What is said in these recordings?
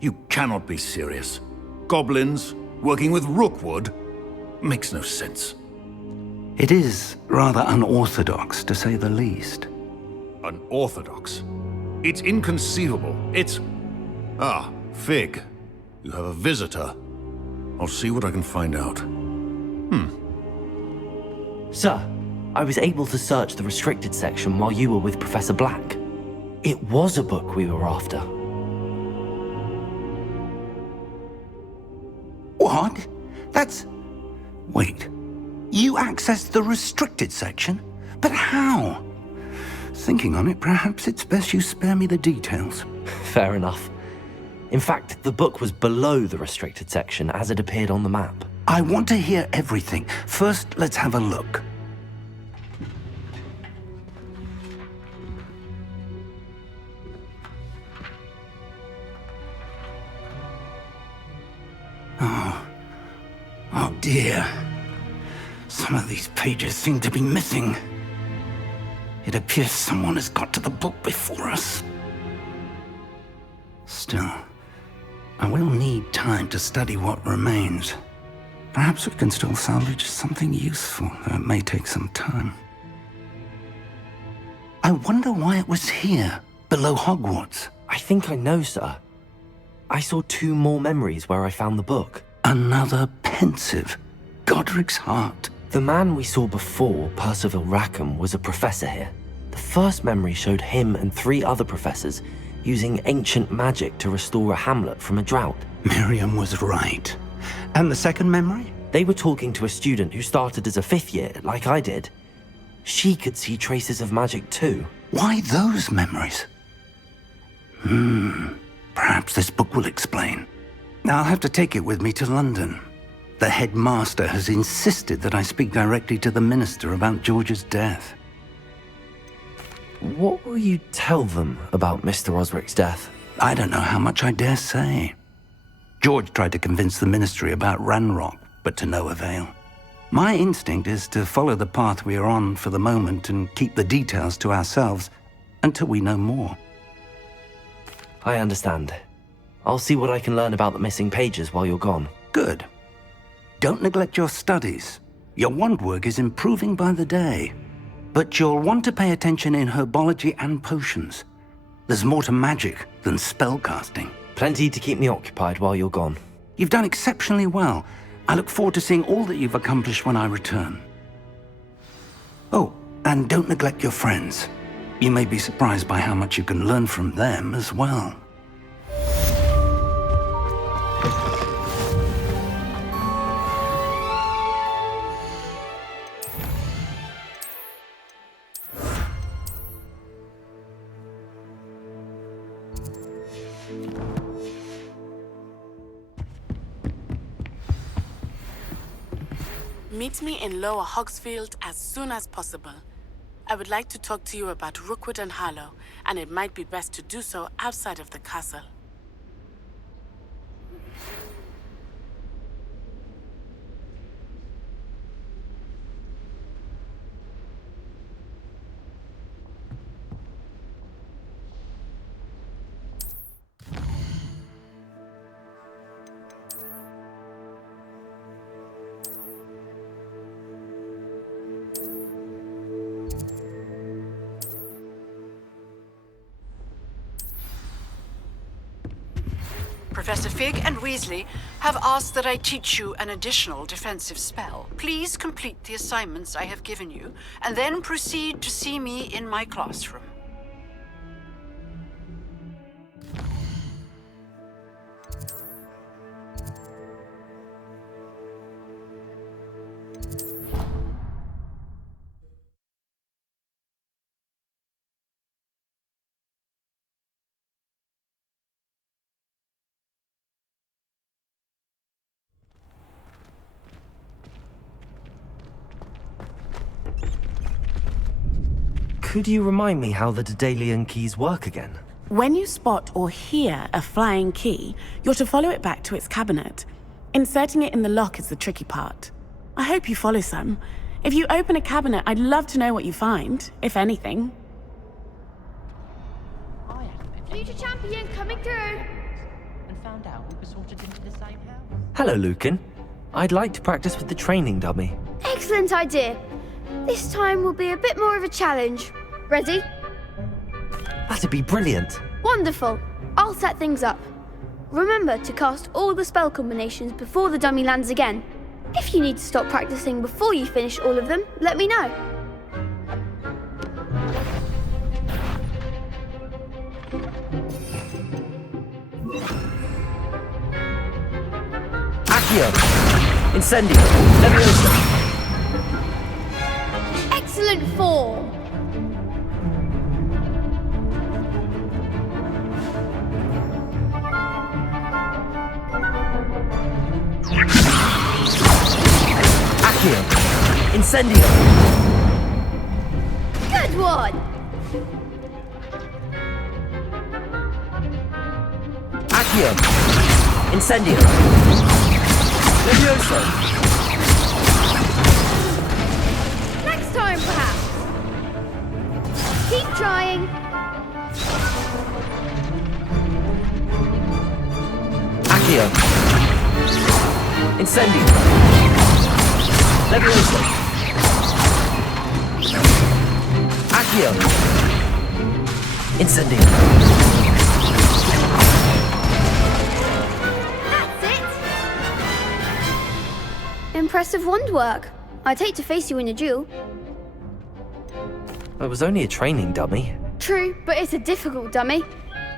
You cannot be serious. Goblins working with Rookwood? Makes no sense. It is rather unorthodox, to say the least. Unorthodox? It's inconceivable. It's... Ah, Fig. You have a visitor. I'll see what I can find out. Sir, I was able to search the restricted section while you were with Professor Black. It was a book we were after. What? That's... Wait. You accessed the restricted section? But how? Thinking on it, perhaps it's best you spare me the details. Fair enough. In fact, the book was below the restricted section as it appeared on the map. I want to hear everything. First, let's have a look. Oh dear. Some of these pages seem to be missing. It appears someone has got to the book before us. Still, I will need time to study what remains. Perhaps we can still salvage something useful, though it may take some time. I wonder why it was here, below Hogwarts. I think I know, sir. I saw 2 more memories where I found the book. Another pensive. Godric's heart. The man we saw before, Percival Rackham, was a professor here. The first memory showed him and 3 other professors using ancient magic to restore a hamlet from a drought. Miriam was right. And the second memory? They were talking to a student who started as a 5th year, like I did. She could see traces of magic too. Why those memories? Perhaps this book will explain. I'll have to take it with me to London. The headmaster has insisted that I speak directly to the minister about George's death. What will you tell them about Mr. Osric's death? I don't know how much I dare say. George tried to convince the ministry about Ranrock, but to no avail. My instinct is to follow the path we are on for the moment and keep the details to ourselves until we know more. I understand. I'll see what I can learn about the missing pages while you're gone. Good. Don't neglect your studies. Your wand work is improving by the day. But you'll want to pay attention in herbology and potions. There's more to magic than spellcasting. Plenty to keep me occupied while you're gone. You've done exceptionally well. I look forward to seeing all that you've accomplished when I return. Oh, and don't neglect your friends. You may be surprised by how much you can learn from them as well. Meet me in Lower Hogsfield as soon as possible. I would like to talk to you about Rookwood and Harlow, and it might be best to do so outside of the castle. Professor Fig and Weasley have asked that I teach you an additional defensive spell. Please complete the assignments I have given you, and then proceed to see me in my classroom. Could you remind me how the Daedalian keys work again? When you spot or hear a flying key, you're to follow it back to its cabinet. Inserting it in the lock is the tricky part. I hope you follow some. If you open a cabinet, I'd love to know what you find, if anything. Future champion coming through. And found out we were sorted into the same house. Hello, Lucan. I'd like to practice with the training dummy. Excellent idea. This time will be a bit more of a challenge. Ready? That'd be brilliant. Wonderful. I'll set things up. Remember to cast all the spell combinations before the dummy lands again. If you need to stop practicing before you finish all of them, let me know. Accio! Incendio! Leviosa! Excellent form. Accio! Incendio! Good one. Accio! Incendio! Leviosa! Next time, perhaps. Keep trying. Accio! Incendio! Leviosa! Accio! Incendio! That's it. Impressive wand work. I'd hate to face you in a duel. It was only a training dummy. True, but it's a difficult dummy.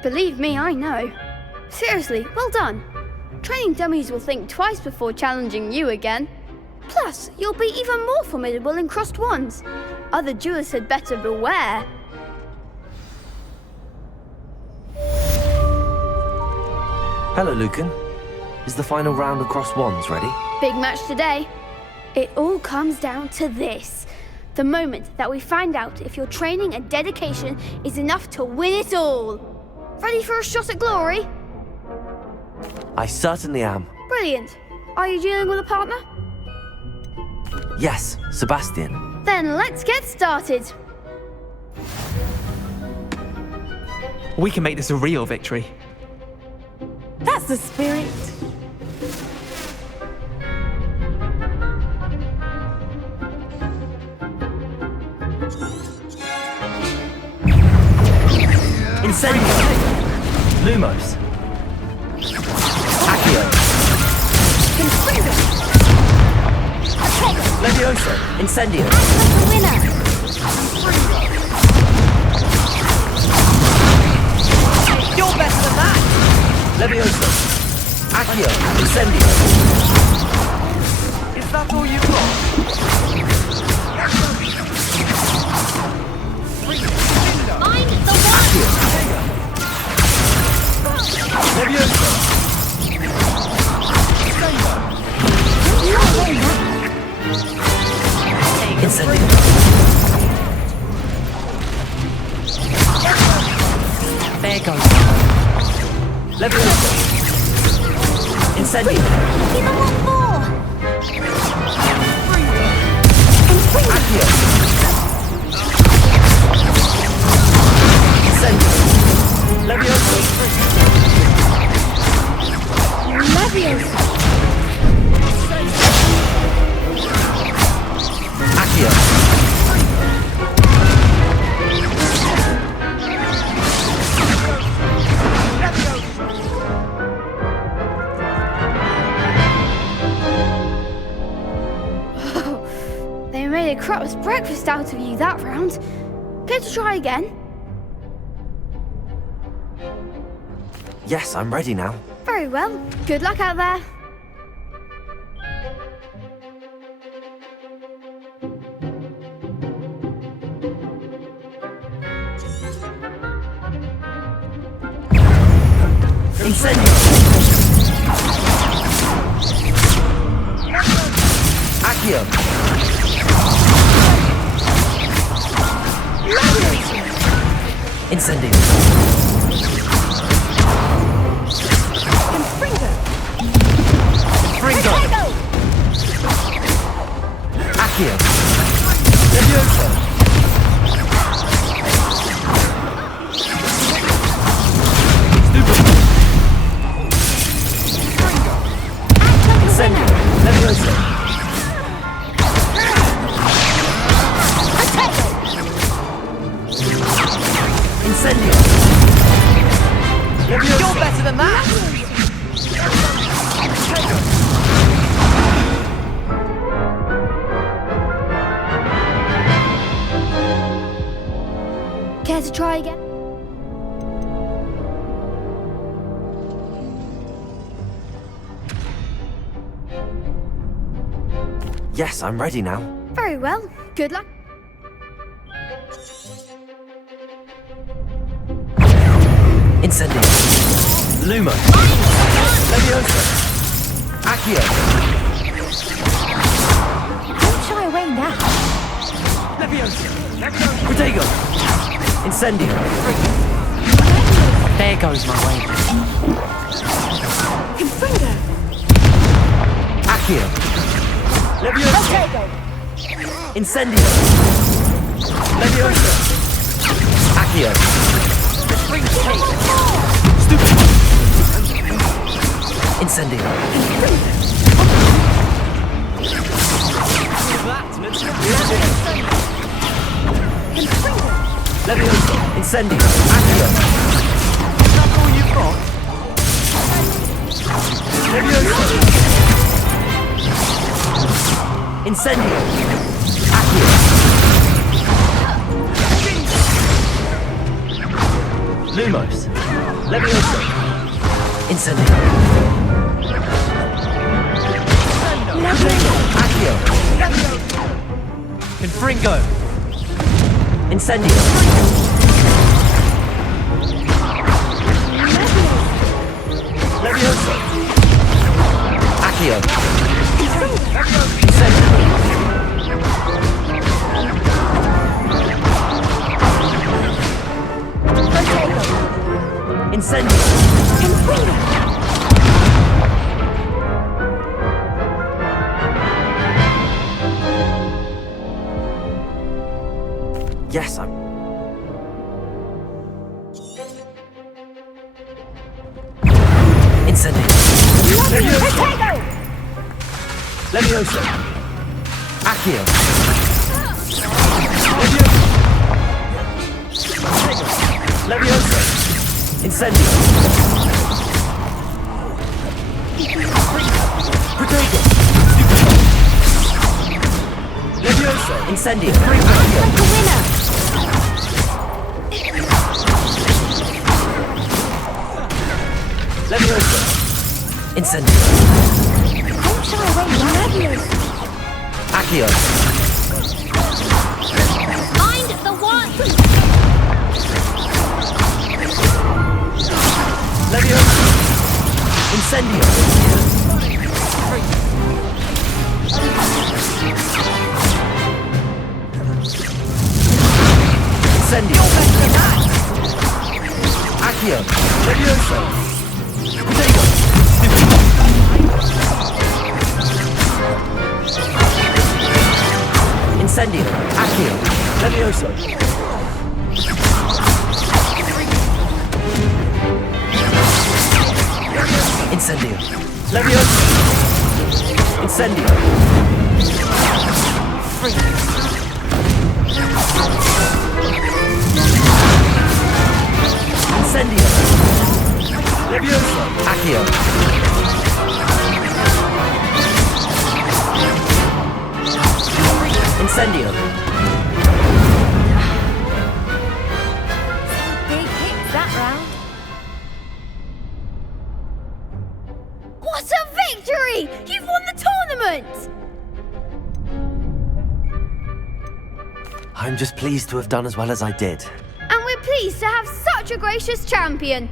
Believe me, I know. Seriously, well done. Training dummies will think twice before challenging you again. Plus, you'll be even more formidable in crossed wands. Other duelists had better beware. Hello, Lucan. Is the final round of crossed wands ready? Big match today. It all comes down to this. The moment that we find out if your training and dedication is enough to win it all. Ready for a shot at glory? I certainly am. Brilliant. Are you dealing with a partner? Yes, Sebastian. Then let's get started. We can make this a real victory. That's the spirit. Incendio! Lumos! Accio! Leviosa! Incendio! Winner! You're better than that! Leviosa! Accio! Incendio! Is that all you've got? I'm the one! Leviosa! Incendio! There goes. Leviosa! Incendio! Give them what for! Accio! Incendio! Leviosa! Leviosa! Accio! They made a crap's breakfast out of you that round. Care to try again? Yes, I'm ready now. Very well. Good luck out there. Incendio! Accio! Incendio! Fringo! Accio! Leviosa! Care to try again? Yes, I'm ready now. Very well. Good luck. Incendio. Lumo. Leviosa. Accio. Don't shy away now. Protego. Incendio. There goes my way. Confringo! Accio. Leviosa. Incendio. Leviosa. Accio. Stupid. Incendio. Leviosa. Incendio. Accio. Is that all you've got? Leviosa. Incendio. Accio. Lumos. Leviosa. Incendio. Accio. Confringo. Incendio. Leviosa. Accio. Incendio. Incendio. Yes, I'm... Incendio. Leviosa. Accio. Leviosa. Incendio. Protego. Leviosa. Incendio. Leviosa. Incendio. Don't shy away now. Accio. Find the one. Leviosa. Incendio. Incendio. Accio. Leviosa. Protego. Incendio. Accio. Leviosa. Incendio. Leviosa. Incendio. Incendio. Leviosa. Accio. Incendio. Big hits that round. What a victory! You've won the tournament! I'm just pleased to have done as well as I did. And we're pleased to have such a gracious champion.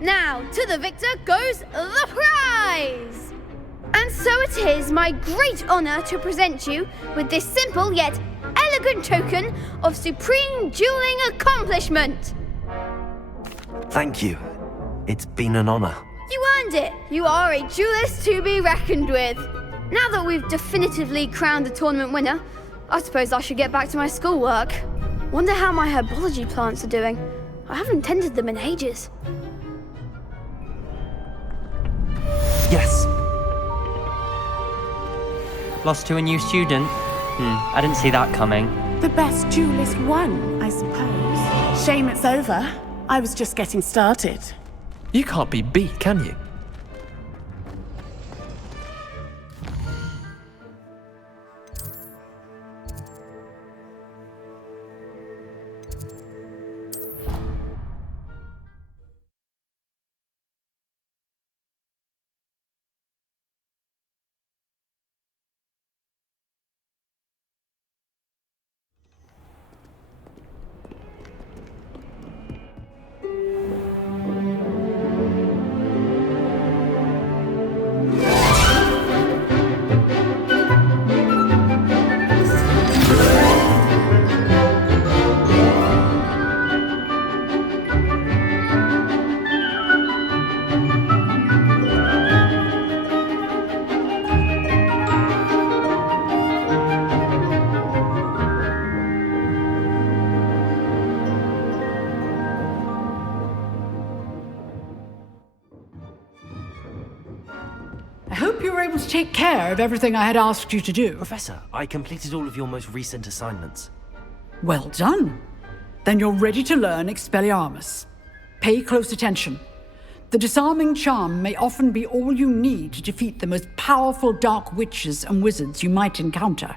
Now, to the victor goes the prize! And so it is my great honour to present you with this simple yet elegant token of supreme dueling accomplishment. Thank you. It's been an honour. You earned it. You are a duelist to be reckoned with. Now that we've definitively crowned the tournament winner, I suppose I should get back to my schoolwork. Wonder how my herbology plants are doing. I haven't tended them in ages. Yes. Lost to a new student? I didn't see that coming. The best duelist won, I suppose. Shame it's over. I was just getting started. You can't be beat, can you? take care of everything I had asked you to do? Professor, I completed all of your most recent assignments. Well done. Then you're ready to learn Expelliarmus. Pay close attention. The disarming charm may often be all you need to defeat the most powerful dark witches and wizards you might encounter.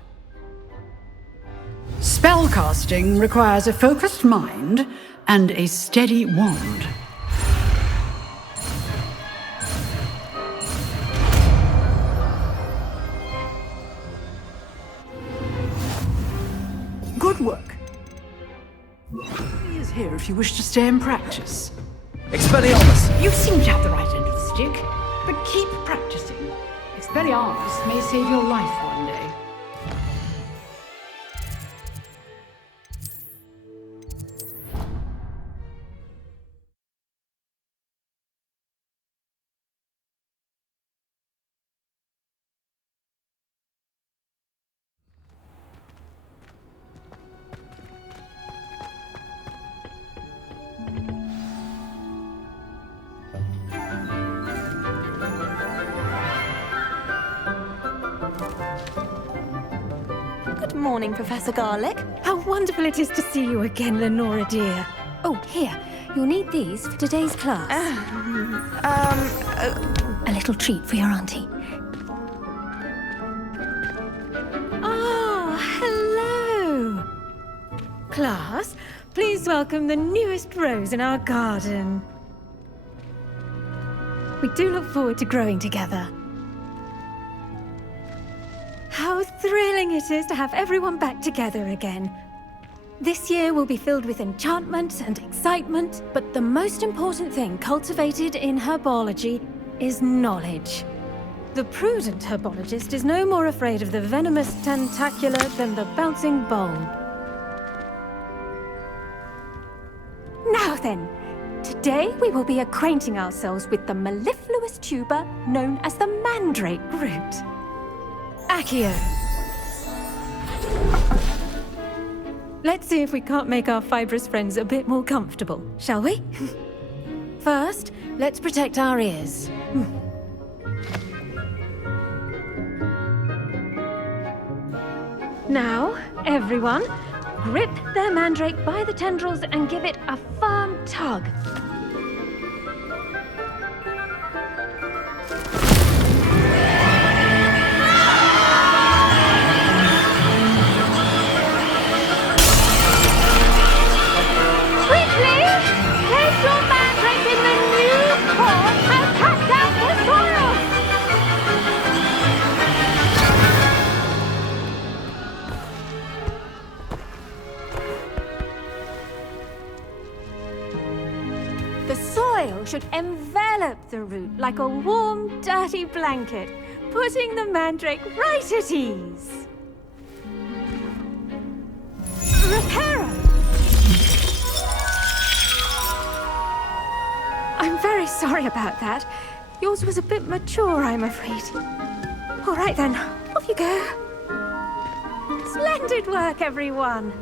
Spellcasting requires a focused mind and a steady wand. Good work. He is here if you wish to stay and practice. Expelliarmus! You seem to have the right end of the stick, but keep practicing. Expelliarmus may save your life one day. Good morning, Professor Garlick. How wonderful it is to see you again, Lenora dear. Oh, here. You'll need these for today's class. A little treat for your auntie. Oh, hello. Class, please welcome the newest rose in our garden. We do look forward to growing together. How thrilling it is to have everyone back together again. This year will be filled with enchantment and excitement, but the most important thing cultivated in herbology is knowledge. The prudent herbologist is no more afraid of the venomous tentacula than the bouncing bulb. Now then, today we will be acquainting ourselves with the mellifluous tuber known as the mandrake root. Accio. Let's see if we can't make our fibrous friends a bit more comfortable, shall we? First, let's protect our ears. Now, everyone, grip their mandrake by the tendrils and give it a firm tug. Should envelop the root like a warm, dirty blanket, putting the mandrake right at ease. Reparo! I'm very sorry about that. Yours was a bit mature, I'm afraid. All right then, off you go. Splendid work, everyone.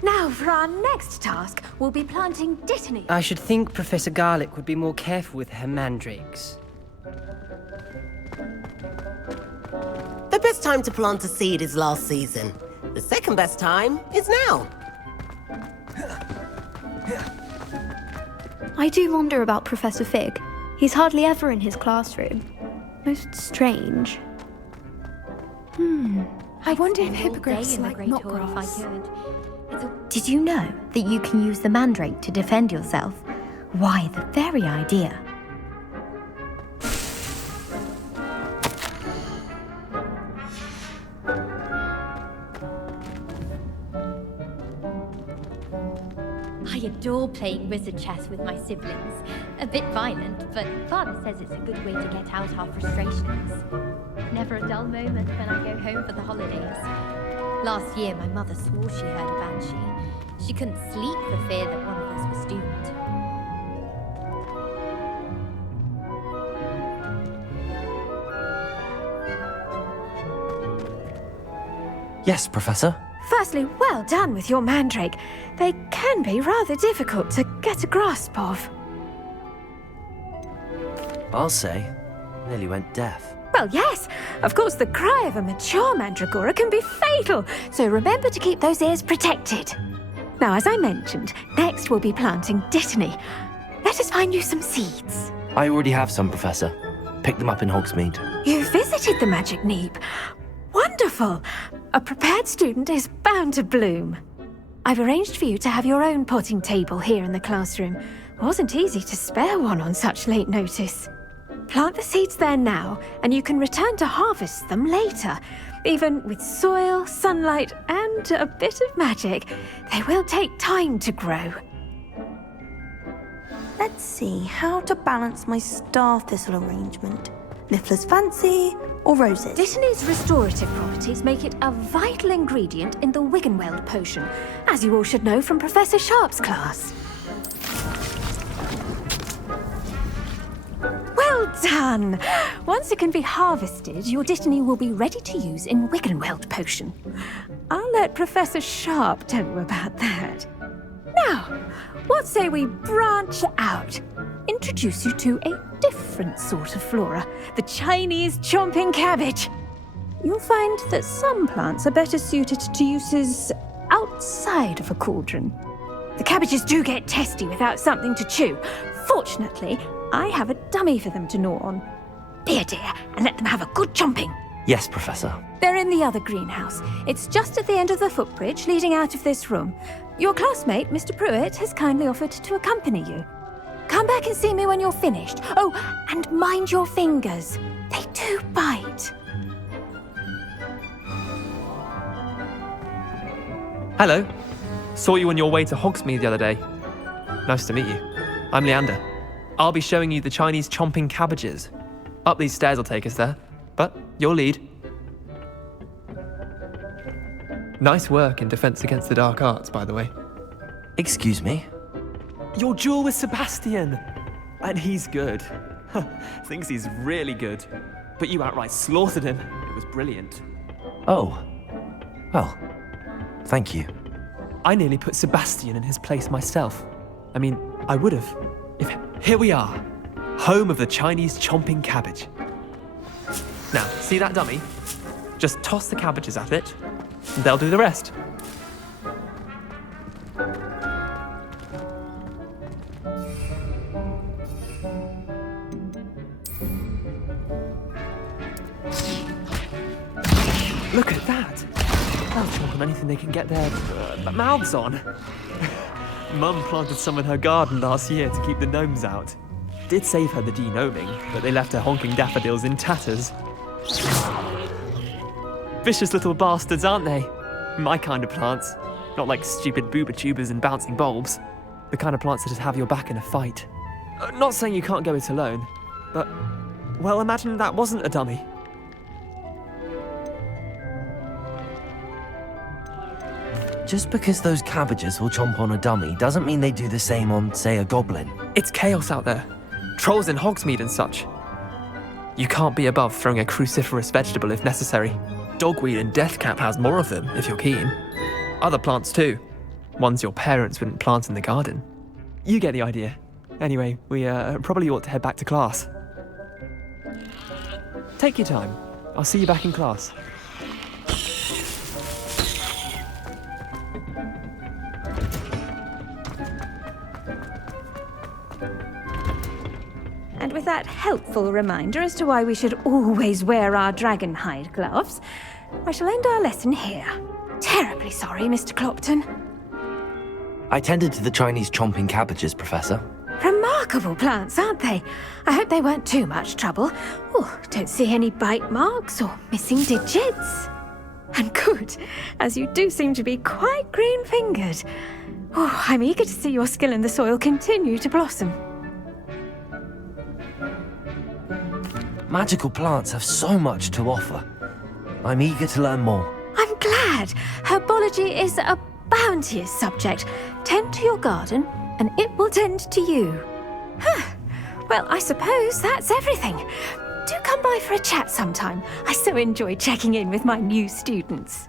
Now, for our next task, we'll be planting dittany. I should think Professor Garlick would be more careful with her mandrakes. The best time to plant a seed is last season. The second best time is now. I do wonder about Professor Fig. He's hardly ever in his classroom. Most strange. I wonder if hippogriffs like Great Hall if I knotgrass. could. Did you know that you can use the mandrake to defend yourself? Why, the very idea. I adore playing wizard chess with my siblings. A bit violent, but Father says it's a good way to get out our frustrations. Never a dull moment when I go home for the holidays. Last year, my mother swore she heard a banshee. She couldn't sleep for fear that one of us was doomed. Yes, Professor? Firstly, well done with your mandrake. They can be rather difficult to get a grasp of. I'll say. Nearly went deaf. Well, yes. Of course, the cry of a mature mandragora can be fatal, so remember to keep those ears protected. Now, as I mentioned, next we'll be planting Dittany. Let us find you some seeds. I already have some, Professor. Picked them up in Hogsmeade. You visited the Magic Neep. Wonderful! A prepared student is bound to bloom. I've arranged for you to have your own potting table here in the classroom. Wasn't easy to spare one on such late notice. Plant the seeds there now, and you can return to harvest them later. Even with soil, sunlight, and a bit of magic, they will take time to grow. Let's see how to balance my star thistle arrangement. Niffler's fancy or roses? Dittany's restorative properties make it a vital ingredient in the Wiggenweld potion, as you all should know from Professor Sharp's class. Well done! Once it can be harvested, your Dittany will be ready to use in Wiggenweld potion. I'll let Professor Sharp tell you about that. Now, what say we branch out? Introduce you to a different sort of flora, the Chinese chomping cabbage. You'll find that some plants are better suited to uses outside of a cauldron. The cabbages do get testy without something to chew. Fortunately, I have a dummy for them to gnaw on. Be a dear and let them have a good chomping. Yes, Professor. They're in the other greenhouse. It's just at the end of the footbridge leading out of this room. Your classmate, Mr. Pruitt, has kindly offered to accompany you. Come back and see me when you're finished. Oh, and mind your fingers. They do bite. Hello. Saw you on your way to Hogsmeade the other day. Nice to meet you. I'm Leander. I'll be showing you the Chinese chomping cabbages. Up these stairs will take us there, but you'll lead. Nice work in Defense Against the Dark Arts, by the way. Excuse me? Your duel with Sebastian! And he's good. Thinks he's really good. But you outright slaughtered him. It was brilliant. Oh. Well, thank you. I nearly put Sebastian in his place myself. I mean, I would have. Here we are. Home of the Chinese chomping cabbage. Now, see that dummy? Just toss the cabbages at it, and they'll do the rest. Look at that! They'll chomp on anything they can get their mouths on. Mum planted some in her garden last year to keep the gnomes out. Did save her the de-gnoming, but they left her honking daffodils in tatters. Vicious little bastards, aren't they? My kind of plants. Not like stupid booba tubers and bouncing bulbs. The kind of plants that just have your back in a fight. Not saying you can't go it alone, but, well, imagine that wasn't a dummy. Just because those cabbages will chomp on a dummy doesn't mean they do the same on, say, a goblin. It's chaos out there. Trolls in Hogsmeade and such. You can't be above throwing a cruciferous vegetable if necessary. Dogweed and deathcap has more of them, if you're keen. Other plants too. Ones your parents wouldn't plant in the garden. You get the idea. Anyway, we probably ought to head back to class. Take your time. I'll see you back in class. And with that helpful reminder as to why we should always wear our dragon hide gloves, I shall end our lesson here. Terribly sorry, Mr. Clopton. I tended to the Chinese chomping cabbages, Professor. Remarkable plants, aren't they? I hope they weren't too much trouble. Oh, don't see any bite marks or missing digits. And good, as you do seem to be quite green-fingered. Oh, I'm eager to see your skill in the soil continue to blossom. Magical plants have so much to offer. I'm eager to learn more. I'm glad. Herbology is a bounteous subject. Tend to your garden, and it will tend to you. Huh. Well, I suppose that's everything. Do come by for a chat sometime. I so enjoy checking in with my new students.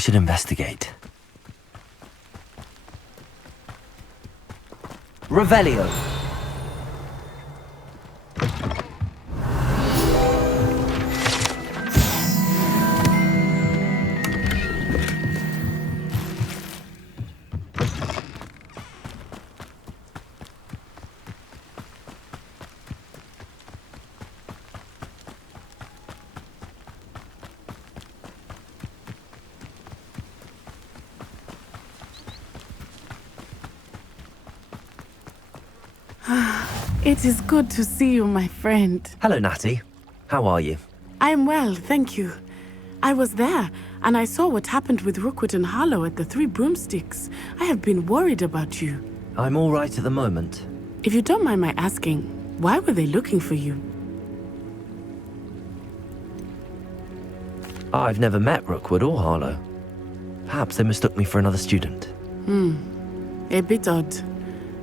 should investigate. Revelio. It is good to see you, my friend. Hello, Natty. How are you? I am well, thank you. I was there, and I saw what happened with Rookwood and Harlow at the Three Broomsticks. I have been worried about you. I'm all right at the moment. If you don't mind my asking, why were they looking for you? I've never met Rookwood or Harlow. Perhaps they mistook me for another student. A bit odd.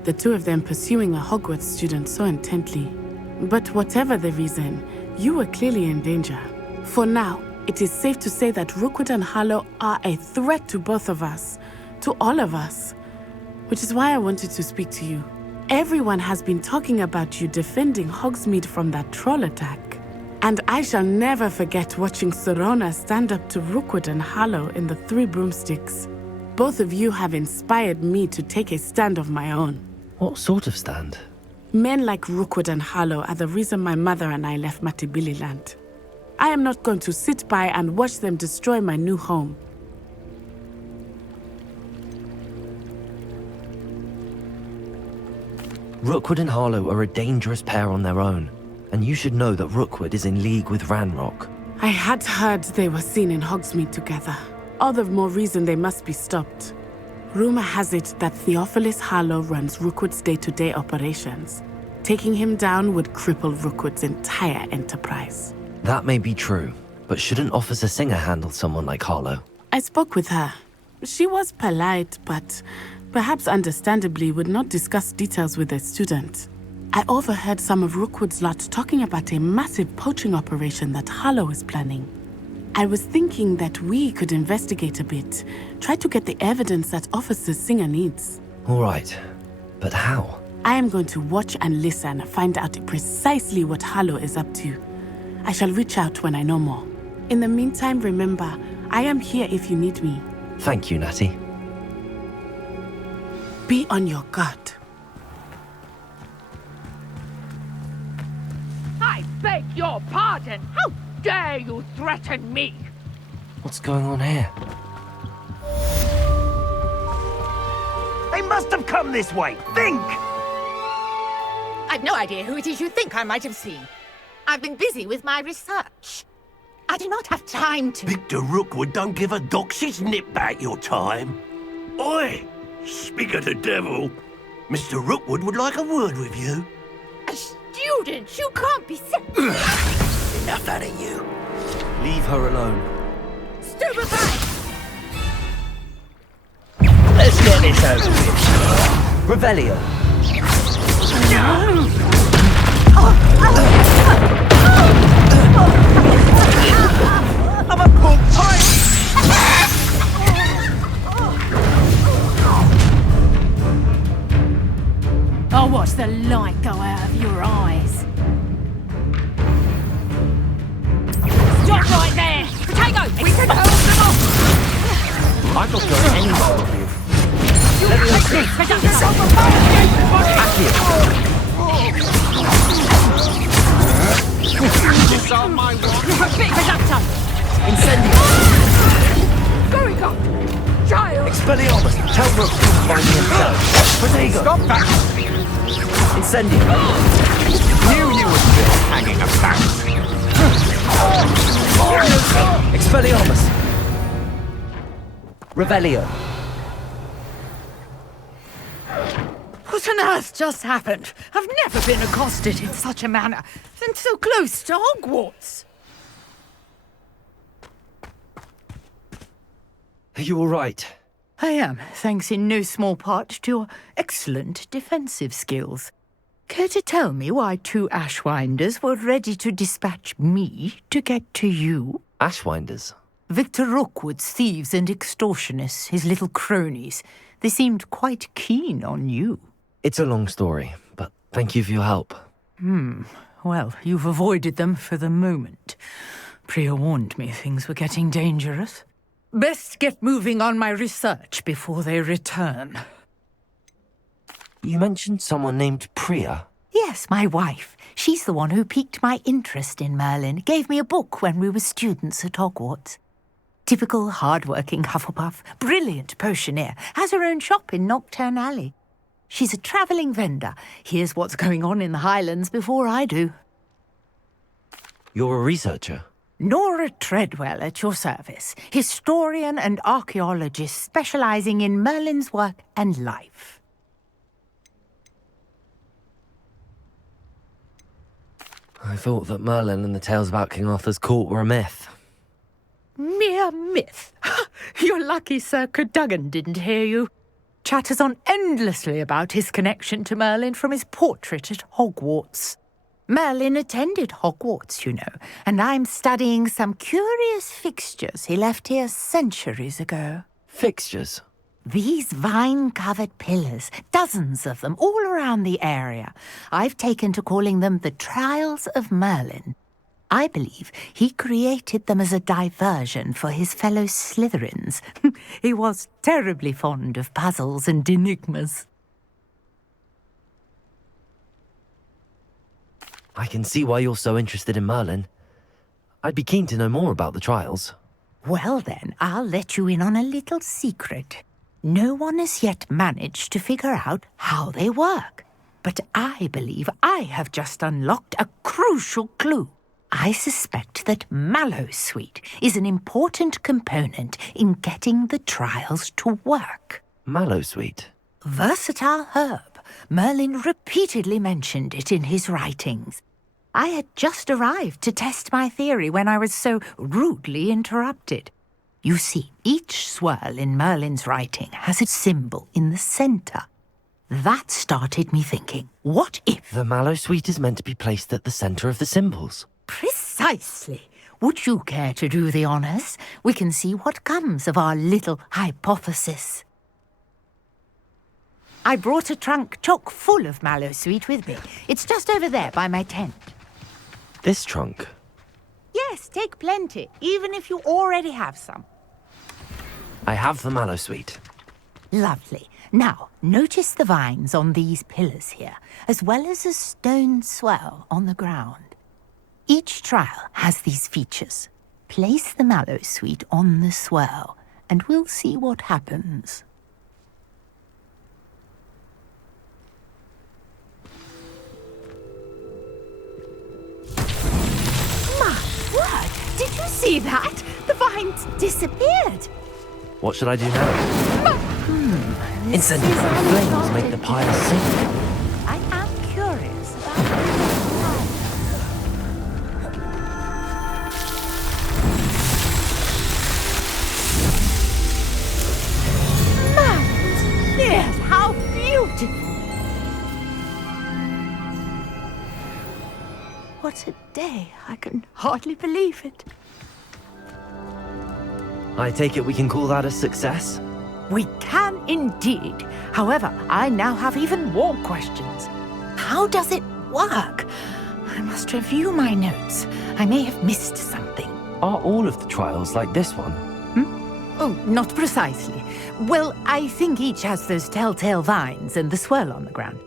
The two of them pursuing a Hogwarts student so intently. But whatever the reason, you were clearly in danger. For now, it is safe to say that Rookwood and Harlow are a threat to both of us, to all of us. Which is why I wanted to speak to you. Everyone has been talking about you defending Hogsmeade from that troll attack. And I shall never forget watching Sorona stand up to Rookwood and Harlow in the Three Broomsticks. Both of you have inspired me to take a stand of my own. What sort of stand? Men like Rookwood and Harlow are the reason my mother and I left Matibili Land. I am not going to sit by and watch them destroy my new home. Rookwood and Harlow are a dangerous pair on their own, and you should know that Rookwood is in league with Ranrock. I had heard they were seen in Hogsmeade together. All the more reason they must be stopped. Rumor has it that Theophilus Harlow runs Rookwood's day-to-day operations. Taking him down would cripple Rookwood's entire enterprise. That may be true, but shouldn't Officer Singer handle someone like Harlow? I spoke with her. She was polite, but perhaps understandably would not discuss details with a student. I overheard some of Rookwood's lot talking about a massive poaching operation that Harlow is planning. I was thinking that we could investigate a bit, try to get the evidence that Officer Singer needs. All right, but how? I am going to watch and listen, find out precisely what Harlow is up to. I shall reach out when I know more. In the meantime, remember, I am here if you need me. Thank you, Natty. Be on your guard. I beg your pardon! How dare you threaten me? What's going on here? They must have come this way. Think! I've no idea who it is you think I might have seen. I've been busy with my research. I do not have time to... Victor Rookwood don't give a doxy's nip back your time. Oi! Speak of the devil. Mr. Rookwood would like a word with you. A student? You can't be Enough out of you. Leave her alone. Stupefied! Let's get this over with. Revelio. I'm a pork pie! I'll watch the light go out of your eyes. Stop right there! Potato! We can hold them off! I'm not going anywhere with you. You take this! Disarm my watch. Potato! Incendio. Going up! Child! Expelliarmus. Tell Rook to find me himself. Protego. Stop that! Incendio. Knew you were still hanging about. Expelliarmus. Revelio. What on earth just happened? I've never been accosted in such a manner, and so close to Hogwarts. Are you all right? I am, thanks in no small part to your excellent defensive skills. Care to tell me why two Ashwinders were ready to dispatch me to get to you? Ashwinders? Victor Rookwood's thieves and extortionists, his little cronies. They seemed quite keen on you. It's a long story, but thank you for your help. Well, you've avoided them for the moment. Priya warned me things were getting dangerous. Best get moving on my research before they return. You mentioned someone named Priya. Yes, my wife. She's the one who piqued my interest in Merlin. Gave me a book when we were students at Hogwarts. Typical hard-working Hufflepuff, brilliant potioneer, has her own shop in Nocturne Alley. She's a travelling vendor. Hears what's going on in the Highlands before I do. You're a researcher? Nora Treadwell at your service, historian and archaeologist specialising in Merlin's work and life. I thought that Merlin and the tales about King Arthur's court were a myth. Mere myth. You're lucky Sir Cadogan didn't hear you. Chatters on endlessly about his connection to Merlin from his portrait at Hogwarts. Merlin attended Hogwarts, you know, and I'm studying some curious fixtures he left here centuries ago. Fixtures? These vine-covered pillars, dozens of them, all around the area. I've taken to calling them the Trials of Merlin. I believe he created them as a diversion for his fellow Slytherins. He was terribly fond of puzzles and enigmas. I can see why you're so interested in Merlin. I'd be keen to know more about the trials. Well then, I'll let you in on a little secret. No one has yet managed to figure out how they work. But I believe I have just unlocked a crucial clue. I suspect that Mallowsweet is an important component in getting the trials to work. Mallowsweet? Versatile herb. Merlin repeatedly mentioned it in his writings. I had just arrived to test my theory when I was so rudely interrupted. You see, each swirl in Merlin's writing has a symbol in the centre. That started me thinking, what if... The Mallowsweet is meant to be placed at the centre of the symbols. Precisely. Would you care to do the honours? We can see what comes of our little hypothesis. I brought a trunk chock full of Mallowsweet with me. It's just over there by my tent. This trunk? Yes, take plenty, even if you already have some. I have the Mallowsweet. Lovely. Now, notice the vines on these pillars here, as well as a stone swell on the ground. Each trial has these features. Place the Mallowsweet on the swirl, and we'll see what happens. My word! Did you see that? The vines disappeared. What should I do now? Incendiary flames make the pile sink. I am curious about Yes, how beautiful! What a day. I can hardly believe it. I take it we can call that a success? We can indeed. However, I now have even more questions. How does it work? I must review my notes. I may have missed something. Are all of the trials like this one? Oh, not precisely. Well, I think each has those telltale vines and the swirl on the ground.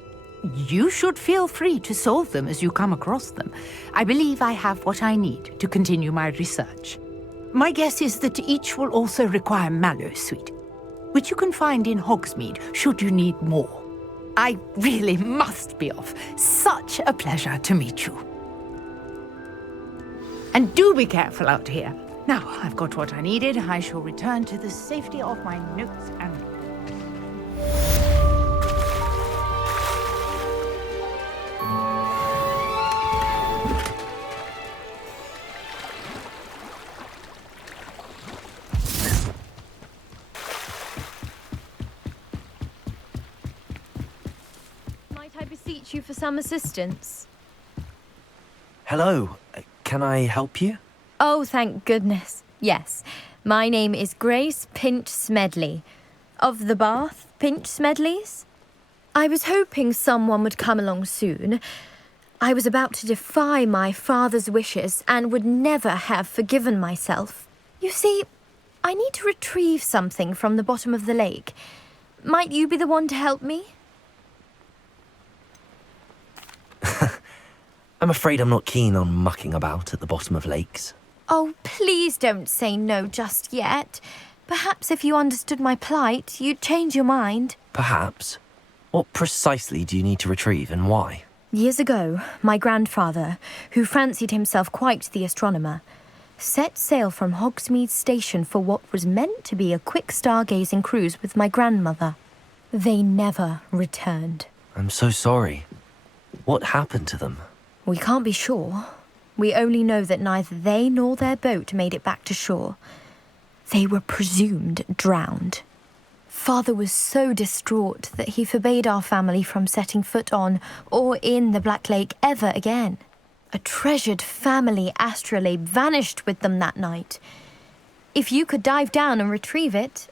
You should feel free to solve them as you come across them. I believe I have what I need to continue my research. My guess is that each will also require Mallowsweet, which you can find in Hogsmeade should you need more. I really must be off. Such a pleasure to meet you. And do be careful out here. Now, I've got what I needed. I shall return to the safety of my notes and... Might I beseech you for some assistance? Hello. Can I help you? Oh, thank goodness. Yes. My name is Grace Pinch Smedley, of the Bath Pinch Smedleys. I was hoping someone would come along soon. I was about to defy my father's wishes and would never have forgiven myself. You see, I need to retrieve something from the bottom of the lake. Might you be the one to help me? I'm afraid I'm not keen on mucking about at the bottom of lakes. Oh, please don't say no just yet. Perhaps if you understood my plight, you'd change your mind. Perhaps. What precisely do you need to retrieve and why? Years ago, my grandfather, who fancied himself quite the astronomer, set sail from Hogsmeade Station for what was meant to be a quick stargazing cruise with my grandmother. They never returned. I'm so sorry. What happened to them? We can't be sure. We only know that neither they nor their boat made it back to shore. They were presumed drowned. Father was so distraught that he forbade our family from setting foot on or in the Black Lake ever again. A treasured family astrolabe vanished with them that night. If you could dive down and retrieve it,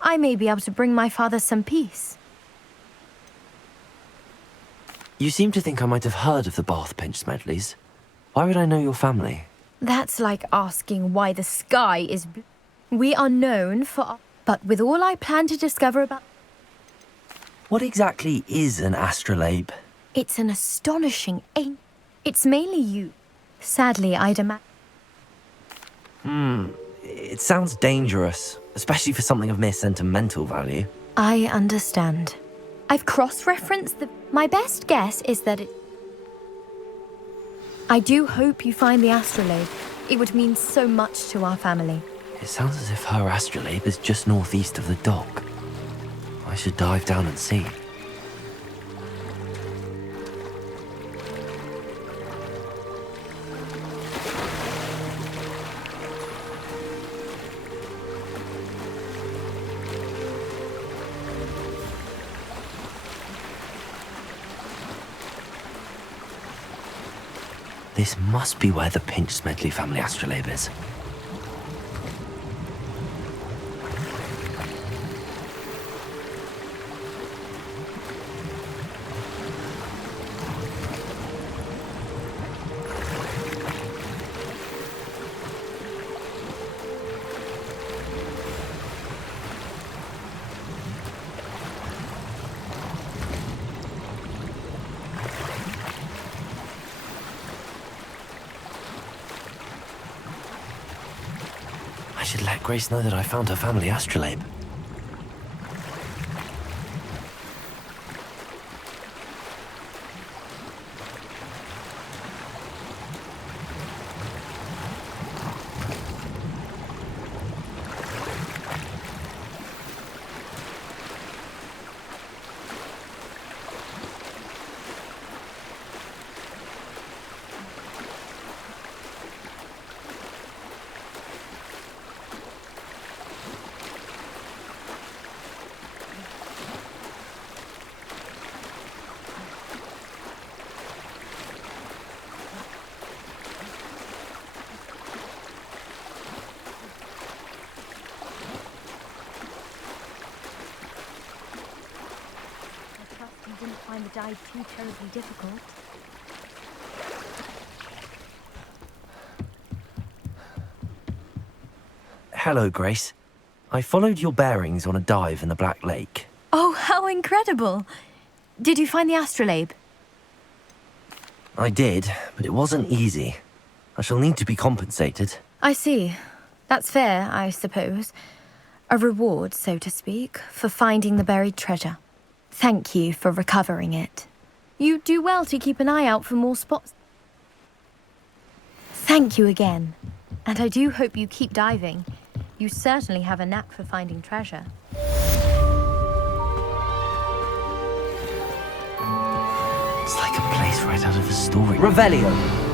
I may be able to bring my father some peace. You seem to think I might have heard of the Bath Pinch Smedleys. Why would I know your family? That's like asking why the sky is blue. We are known for... But with all I plan to discover about... What exactly is an astrolabe? It's an astonishing aim. It's mainly you. Sadly, I'd imagine... It sounds dangerous, especially for something of mere sentimental value. I understand. I've cross-referenced the... My best guess is that it... I do hope you find the astrolabe. It would mean so much to our family. It sounds as if her astrolabe is just northeast of the dock. I should dive down and see. This must be where the Pinch Smedley family astrolabe is. I should let Grace know that I found her family astrolabe. Didn't find the dive too terribly difficult. Hello, Grace. I followed your bearings on a dive in the Black Lake. Oh, how incredible! Did you find the astrolabe? I did, but it wasn't easy. I shall need to be compensated. I see. That's fair, I suppose. A reward, so to speak, for finding the buried treasure. Thank you for recovering it. You do well to keep an eye out for more spots. Thank you again. And I do hope you keep diving. You certainly have a knack for finding treasure. It's like a place right out of a story. Revelio!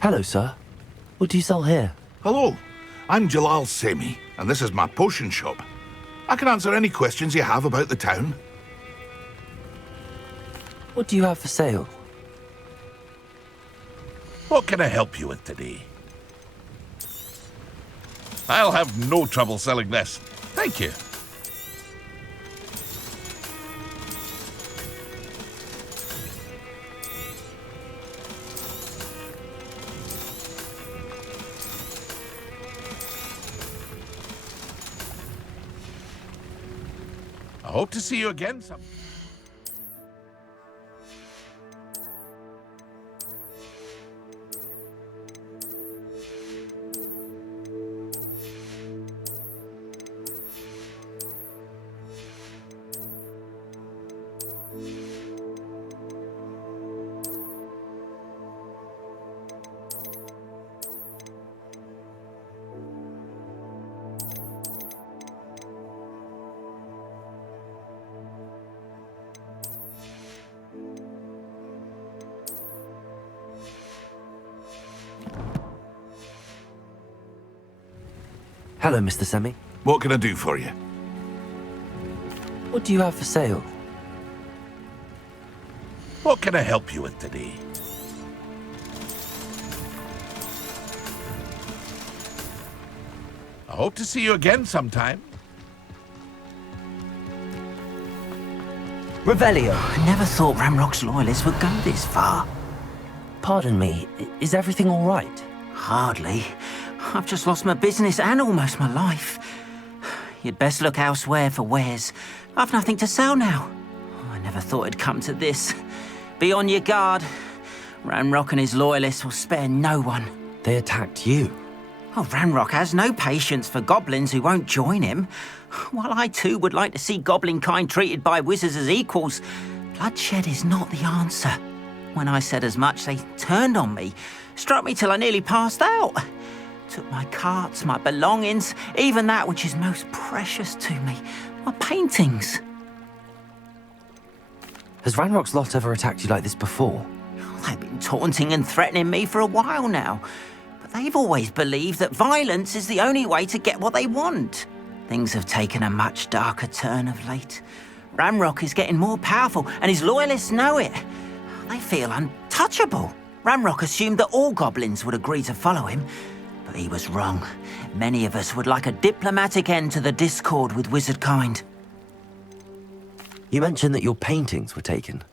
Hello, sir. What do you sell here? Hello, I'm Jalal Semi, and this is my potion shop. I can answer any questions you have about the town. What do you have for sale? What can I help you with today? I'll have no trouble selling this. Thank you. I hope to see you again sometime. Hello, Mr. Semi. What can I do for you? What do you have for sale? What can I help you with today? I hope to see you again sometime. Revelio. I never thought Ramrock's loyalists would go this far. Pardon me, is everything all right? Hardly. I've just lost my business and almost my life. You'd best look elsewhere for wares. I've nothing to sell now. I never thought it'd come to this. Be on your guard. Ranrock and his loyalists will spare no one. They attacked you. Oh, Ranrock has no patience for goblins who won't join him. While I too would like to see goblin kind treated by wizards as equals, bloodshed is not the answer. When I said as much, they turned on me, struck me till I nearly passed out. Took my carts, my belongings, even that which is most precious to me, my paintings. Has Ranrock's lot ever attacked you like this before? They've been taunting and threatening me for a while now, but they've always believed that violence is the only way to get what they want. Things have taken a much darker turn of late. Ranrock is getting more powerful, and his loyalists know it. They feel untouchable. Ranrock assumed that all goblins would agree to follow him, but he was wrong. Many of us would like a diplomatic end to the discord with wizard kind. You mentioned that your paintings were taken.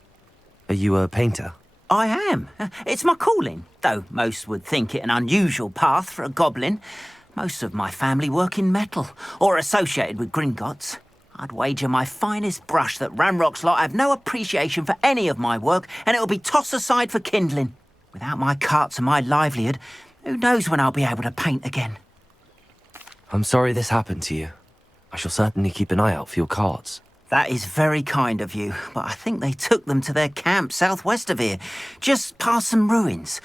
Are you a painter? I am. It's my calling, though most would think it an unusual path for a goblin. Most of my family work in metal, or associated with Gringotts. I'd wager my finest brush that Ranrock's lot have no appreciation for any of my work, and it'll be tossed aside for kindling. Without my carts and my livelihood, who knows when I'll be able to paint again? I'm sorry this happened to you. I shall certainly keep an eye out for your carts. That is very kind of you, but I think they took them to their camp southwest of here, just past some ruins.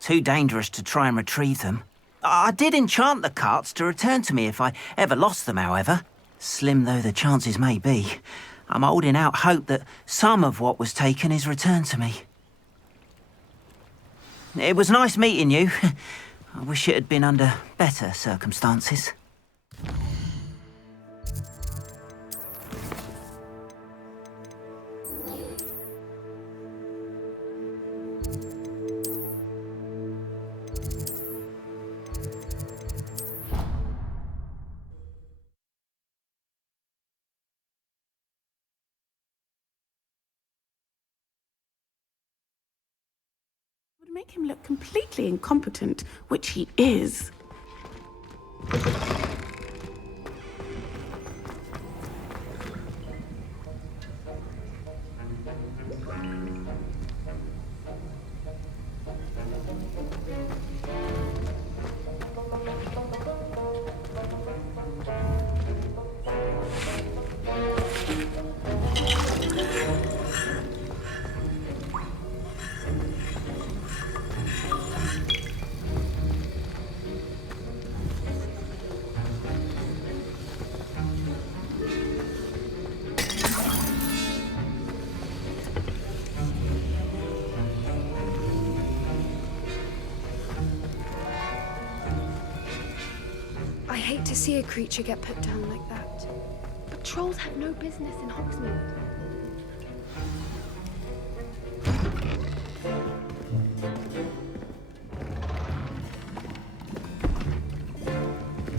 Too dangerous to try and retrieve them. I did enchant the carts to return to me if I ever lost them, however. Slim though the chances may be, I'm holding out hope that some of what was taken is returned to me. It was nice meeting you. I wish it had been under better circumstances. Make him look completely incompetent, which he is. hate to see a creature get put down like that. But trolls have no business in Hogsmeade.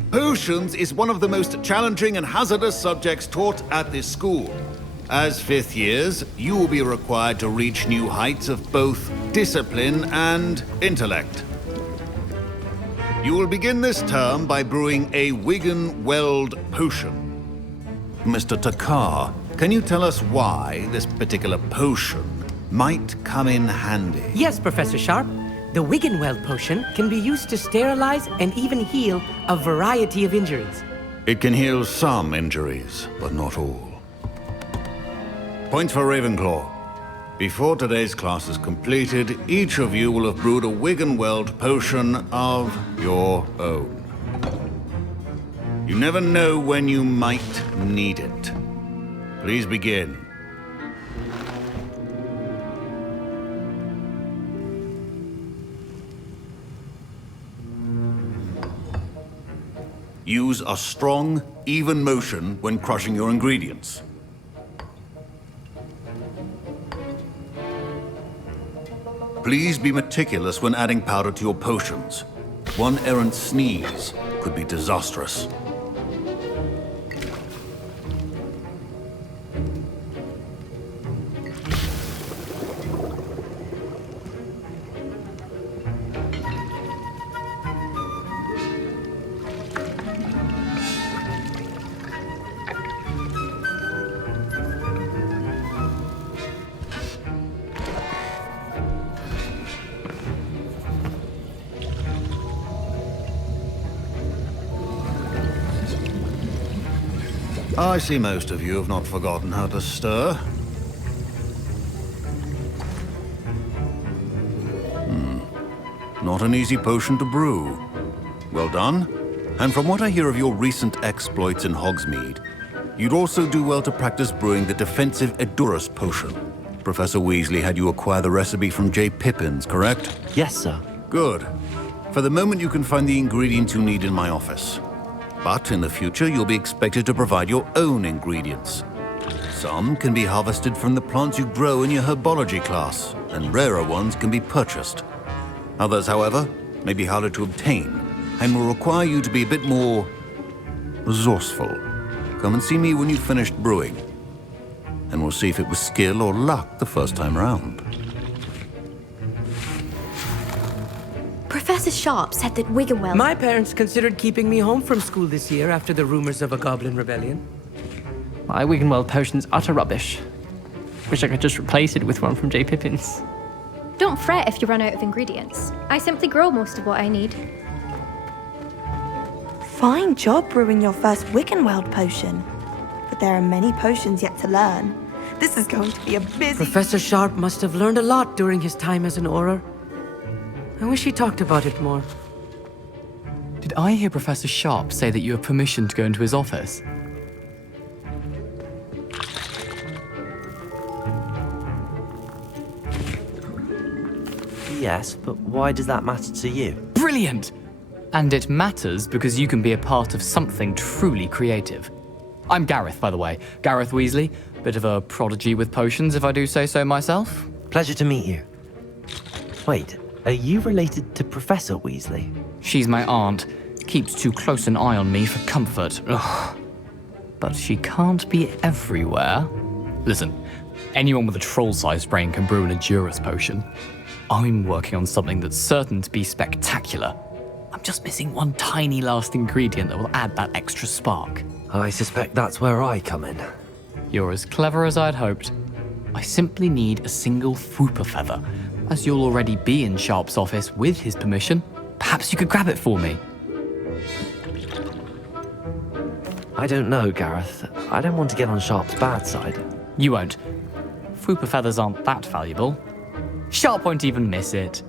Potions is one of the most challenging and hazardous subjects taught at this school. As fifth years, you will be required to reach new heights of both discipline and intellect. You will begin this term by brewing a Wiggenweld potion. Mr. Takar, can you tell us why this particular potion might come in handy? Yes, Professor Sharp. The Wiggenweld potion can be used to sterilize and even heal a variety of injuries. It can heal some injuries, but not all. Points for Ravenclaw. Before today's class is completed, each of you will have brewed a Wiggenweld potion of your own. You never know when you might need it. Please begin. Use a strong, even motion when crushing your ingredients. Please be meticulous when adding powder to your potions. One errant sneeze could be disastrous. I see most of you have not forgotten how to stir. Not an easy potion to brew. Well done. And from what I hear of your recent exploits in Hogsmeade, you'd also do well to practice brewing the defensive Edurus potion. Professor Weasley had you acquire the recipe from J. Pippins, correct? Yes, sir. Good. For the moment, you can find the ingredients you need in my office. But in the future, you'll be expected to provide your own ingredients. Some can be harvested from the plants you grow in your herbology class, and rarer ones can be purchased. Others, however, may be harder to obtain, and will require you to be a bit more resourceful. Come and see me when you've finished brewing, and we'll see if it was skill or luck the first time round. Professor Sharp said that Wiggenweld... My parents considered keeping me home from school this year after the rumors of a goblin rebellion. My Wiggenweld potion's utter rubbish. Wish I could just replace it with one from J. Pippins. Don't fret if you run out of ingredients. I simply grow most of what I need. Fine job brewing your first Wiggenweld potion. But there are many potions yet to learn. This is going to be a busy... Professor Sharp must have learned a lot during his time as an Auror. I wish he talked about it more. Did I hear Professor Sharp say that you have permission to go into his office? Yes, but why does that matter to you? Brilliant! And it matters because you can be a part of something truly creative. I'm Gareth, by the way. Gareth Weasley. Bit of a prodigy with potions, if I do say so myself. Pleasure to meet you. Wait, are you related to Professor Weasley? She's my aunt. Keeps too close an eye on me for comfort. Ugh. But she can't be everywhere. Listen, anyone with a troll-sized brain can brew an Edurus potion. I'm working on something that's certain to be spectacular. I'm just missing one tiny last ingredient that will add that extra spark. I suspect that's where I come in. You're as clever as I'd hoped. I simply need a single Fwooper feather. As you'll already be in Sharp's office with his permission, perhaps you could grab it for me. I don't know, Gareth. I don't want to get on Sharp's bad side. You won't. Fwooper feathers aren't that valuable. Sharp won't even miss it.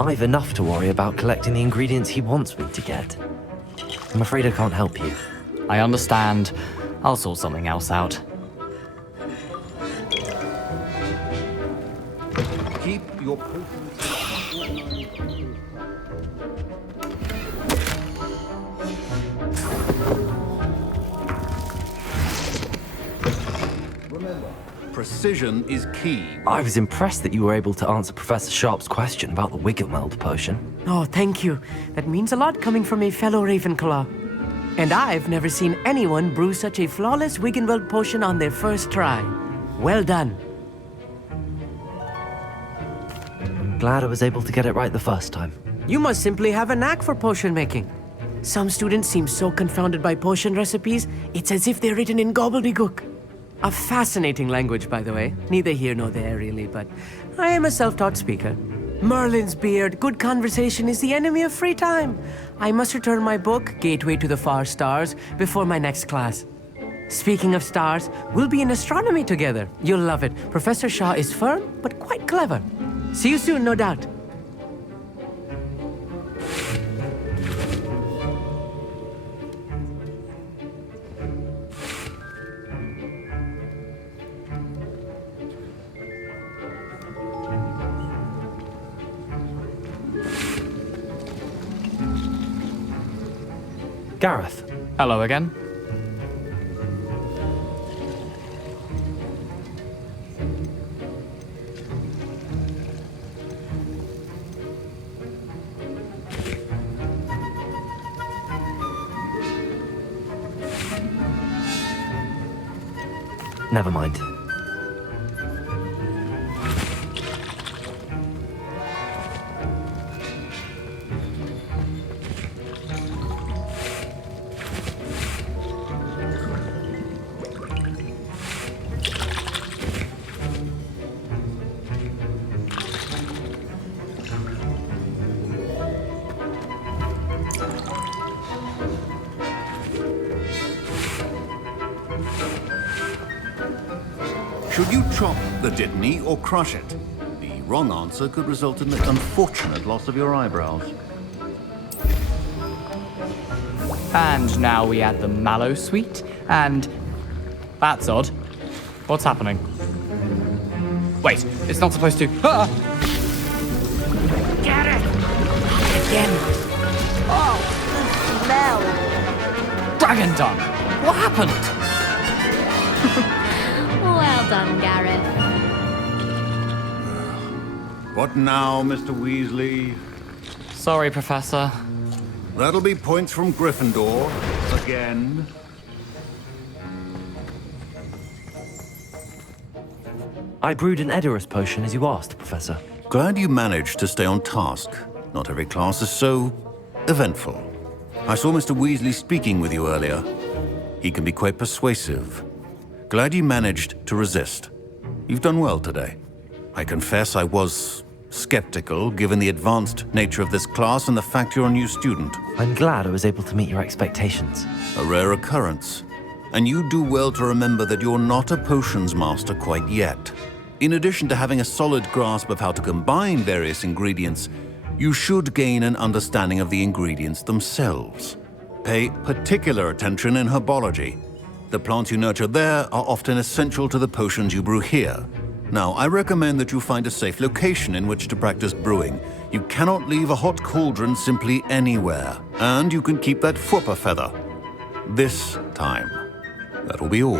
I've enough to worry about collecting the ingredients he wants me to get. I'm afraid I can't help you. I understand. I'll sort something else out. Keep your... Remember, precision is key. I was impressed that you were able to answer Professor Sharp's question about the Wiggenweld potion. Oh, thank you. That means a lot coming from a fellow Ravenclaw. And I've never seen anyone brew such a flawless Wiggenweld potion on their first try. Well done. I'm glad I was able to get it right the first time. You must simply have a knack for potion making. Some students seem so confounded by potion recipes, it's as if they're written in gobbledygook. A fascinating language, by the way. Neither here nor there, really, but I am a self-taught speaker. Merlin's beard, good conversation is the enemy of free time. I must return my book, Gateway to the Far Stars, before my next class. Speaking of stars, we'll be in astronomy together. You'll love it. Professor Shaw is firm, but quite clever. See you soon, no doubt. Gareth. Hello again. Never mind. Should you chop the Dittany or crush it? The wrong answer could result in the unfortunate loss of your eyebrows. And now we add the mallow sweet, and... That's odd. What's happening? Wait, it's not supposed to... Ah! Get it! Again. Oh, the smell! Dragon Dung! What happened? Well done, Gareth. What now, Mr. Weasley? Sorry, Professor. That'll be points from Gryffindor. Again. I brewed an Edorus potion as you asked, Professor. Glad you managed to stay on task. Not every class is so eventful. I saw Mr. Weasley speaking with you earlier. He can be quite persuasive. Glad you managed to resist. You've done well today. I confess I was skeptical, given the advanced nature of this class and the fact you're a new student. I'm glad I was able to meet your expectations. A rare occurrence. And you do well to remember that you're not a potions master quite yet. In addition to having a solid grasp of how to combine various ingredients, you should gain an understanding of the ingredients themselves. Pay particular attention in herbology. The plants you nurture there are often essential to the potions you brew here. Now, I recommend that you find a safe location in which to practice brewing. You cannot leave a hot cauldron simply anywhere. And you can keep that Fwooper feather. This time. That'll be all.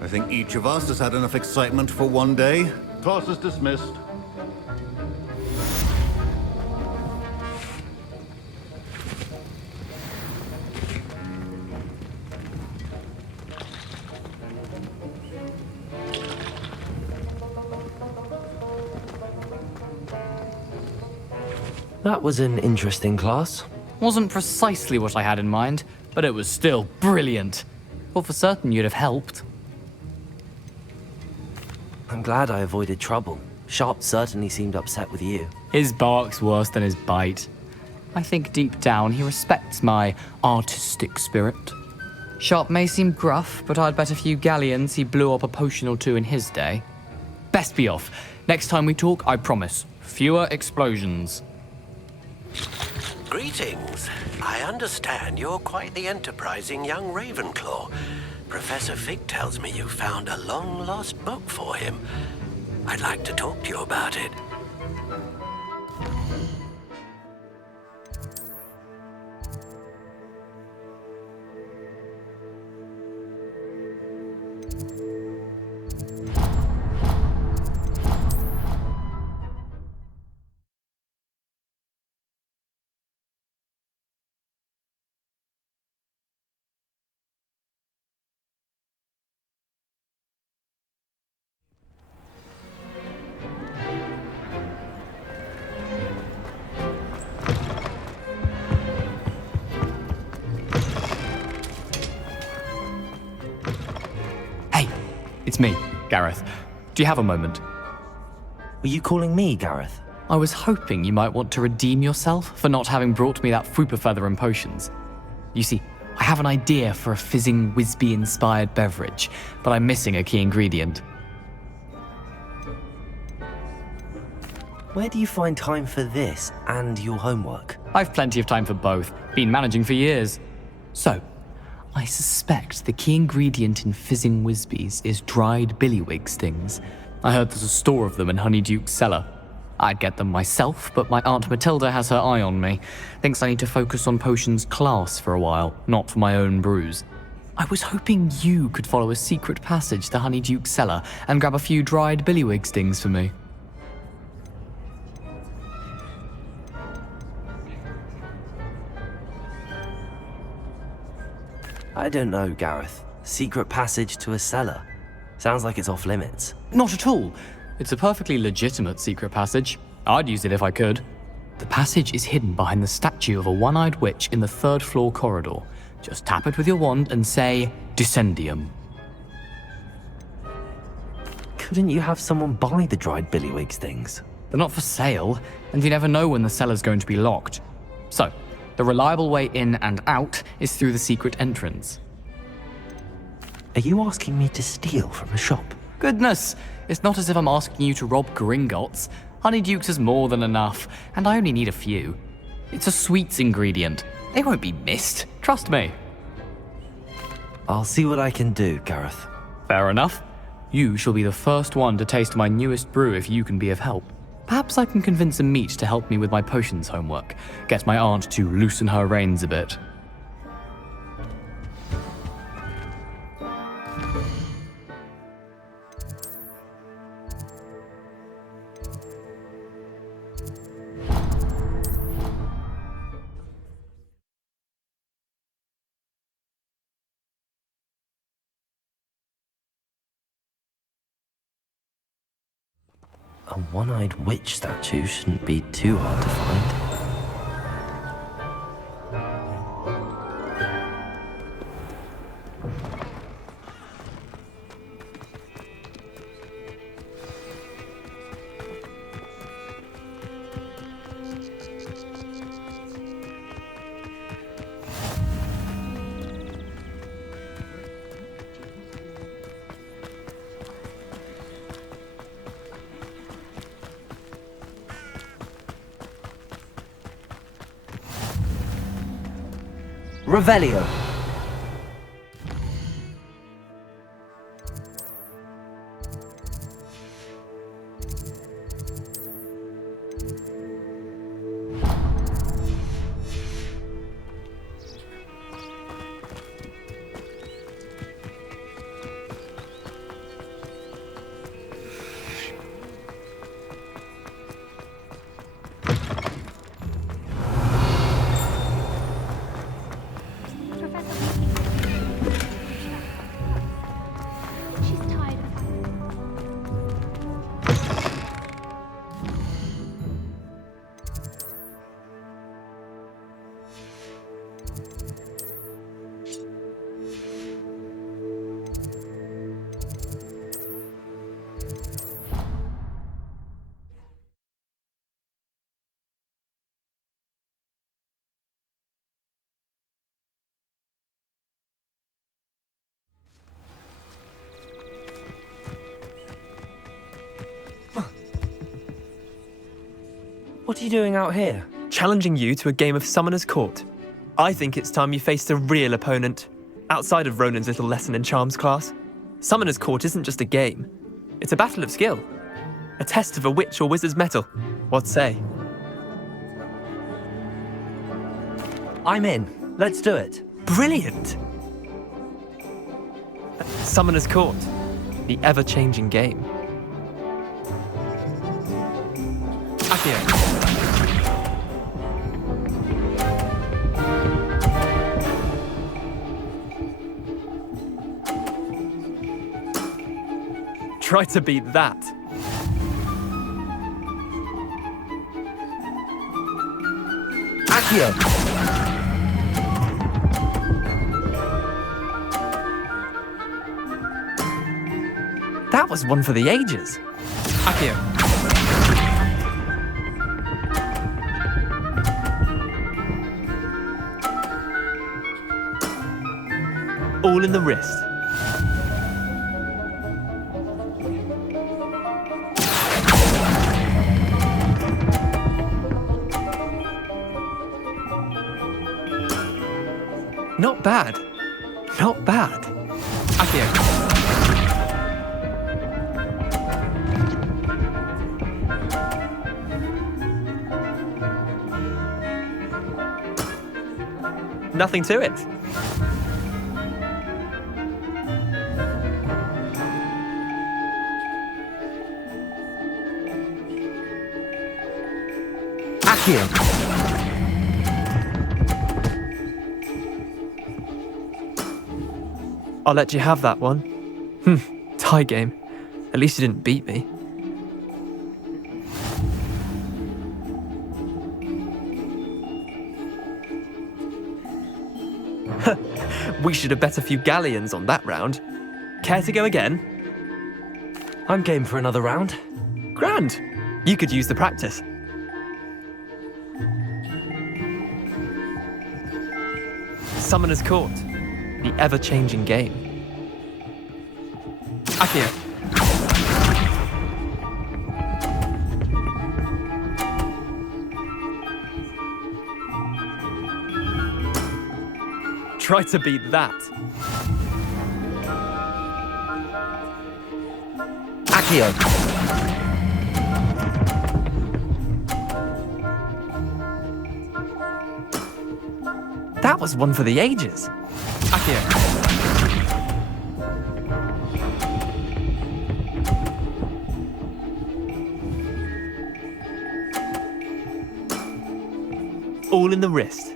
I think each of us has had enough excitement for one day. Class is dismissed. That was an interesting class. Wasn't precisely what I had in mind, but it was still brilliant. Thought for certain you'd have helped. I'm glad I avoided trouble. Sharp certainly seemed upset with you. His bark's worse than his bite. I think deep down he respects my artistic spirit. Sharp may seem gruff, but I'd bet a few galleons he blew up a potion or two in his day. best be off. Next time we talk, I promise, fewer explosions. Greetings. I understand you're quite the enterprising young Ravenclaw. Professor Fig tells me you found a long-lost book for him. I'd like to talk to you about it. It's me, Gareth. Do you have a moment? Were you calling me, Gareth? I was hoping you might want to redeem yourself for not having brought me that Fwooper feather and potions. You see, I have an idea for a fizzing Whizbee-inspired beverage, but I'm missing a key ingredient. Where do you find time for this and your homework? I've plenty of time for both. Been managing for years. So, I suspect the key ingredient in fizzing Whizbees is dried billywig stings. I heard there's a store of them in Honeyduke's cellar. I'd get them myself, but my Aunt Matilda has her eye on me. Thinks I need to focus on potions class for a while, not for my own brews. I was hoping you could follow a secret passage to Honeyduke's cellar and grab a few dried billywig stings for me. I don't know, Gareth. Secret passage to a cellar. Sounds like it's off limits. Not at all. It's a perfectly legitimate secret passage. I'd use it if I could. The passage is hidden behind the statue of a one-eyed witch in the third-floor corridor. Just tap it with your wand and say, Descendium. Couldn't you have someone buy the dried billywig things? They're not for sale, and you never know when the cellar's going to be locked. So, the reliable way in and out is through the secret entrance. Are you asking me to steal from a shop? Goodness, it's not as if I'm asking you to rob Gringotts. Honeyduke's is more than enough, and I only need a few. It's a sweets ingredient. They won't be missed, trust me. I'll see what I can do, Gareth. Fair enough. You shall be the first one to taste my newest brew if you can be of help. Perhaps I can convince a meat to help me with my potions homework. Get my aunt to loosen her reins a bit. A one-eyed witch statue shouldn't be too hard to find. Revelio. Professor What are you doing out here? Challenging you to a game of Summoner's Court. I think it's time you faced a real opponent, outside of Ronan's little lesson in charms class. Summoner's Court isn't just a game. It's a battle of skill. A test of a witch or wizard's mettle. What say? I'm in. Let's do it. Brilliant! Summoner's Court. The ever-changing game. Accio. Try to beat that. Accio. That was one for the ages. Accio. All in the wrist. Not bad. Not bad. Accio. Nothing to it. Accio. I'll let you have that one. Tie game. At least you didn't beat me. We should have bet a few galleons on that round. Care to go again? I'm game for another round. Grand. You could use the practice. Summoner's Court. The ever-changing game. Accio. Try to beat that. Accio. That was one for the ages. Accio. All in the wrist.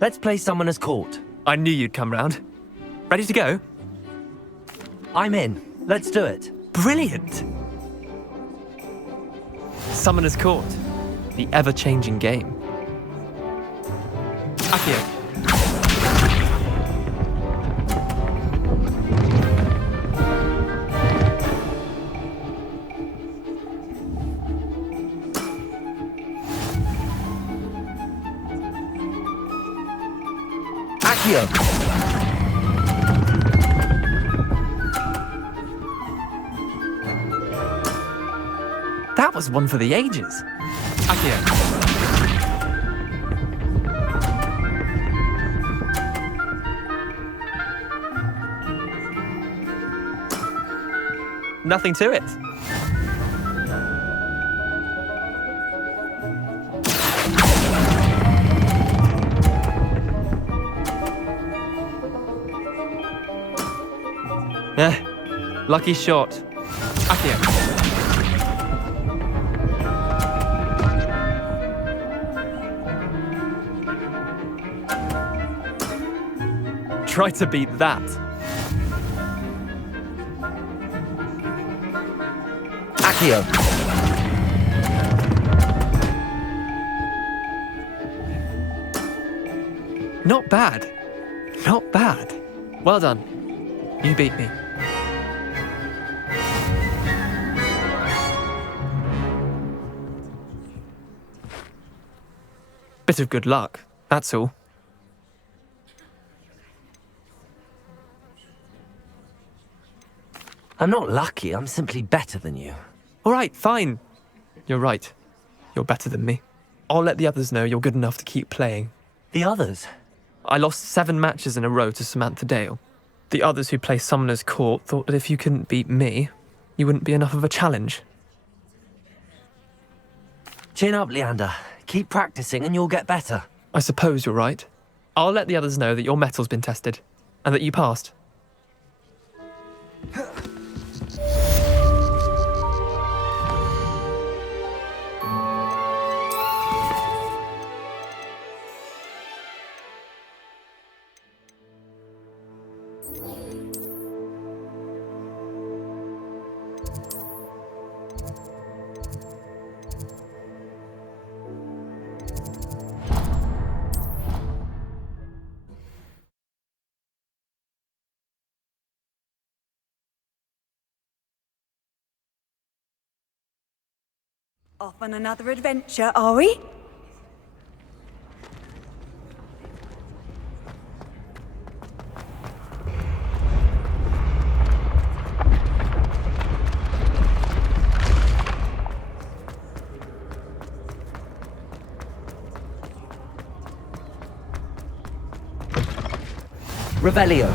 Let's play Summoner's Court. I knew you'd come round. Ready to go? I'm in. Let's do it. Brilliant! Summoner's Court. The ever-changing game. Accio. Accio. That was one for the ages. Accio. Nothing to it. Lucky shot. Accio. Try to beat that. Accio. Not bad. Not bad. Well done. You beat me. Bit of good luck, that's all. I'm not lucky, I'm simply better than you. All right, fine. You're right. You're better than me. I'll let the others know you're good enough to keep playing. The others? I lost 7 matches in a row to Samantha Dale. The others who play Summoner's Court thought that if you couldn't beat me, you wouldn't be enough of a challenge. Chin up, Leander. Keep practicing and you'll get better. I suppose you're right. I'll let the others know that your metal's been tested, and that you passed. Off on another adventure, are we? Revelio.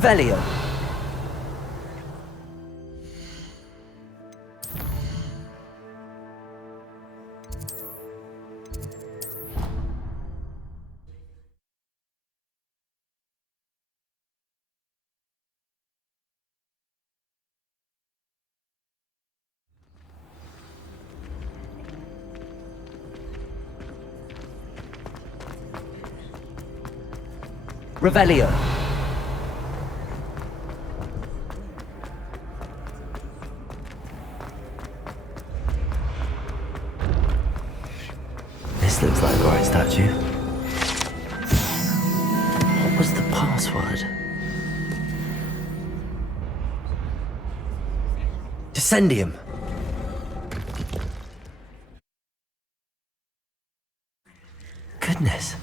Revelio. Revelio. This looks like the right statue. What was the password? Descendium. Goodness.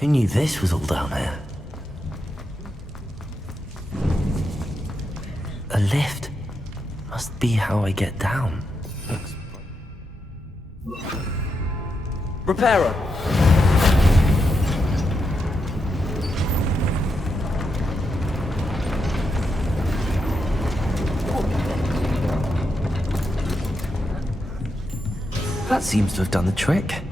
Who knew this was all down here? A lift. Must be how I get down. Reparo. That seems to have done the trick.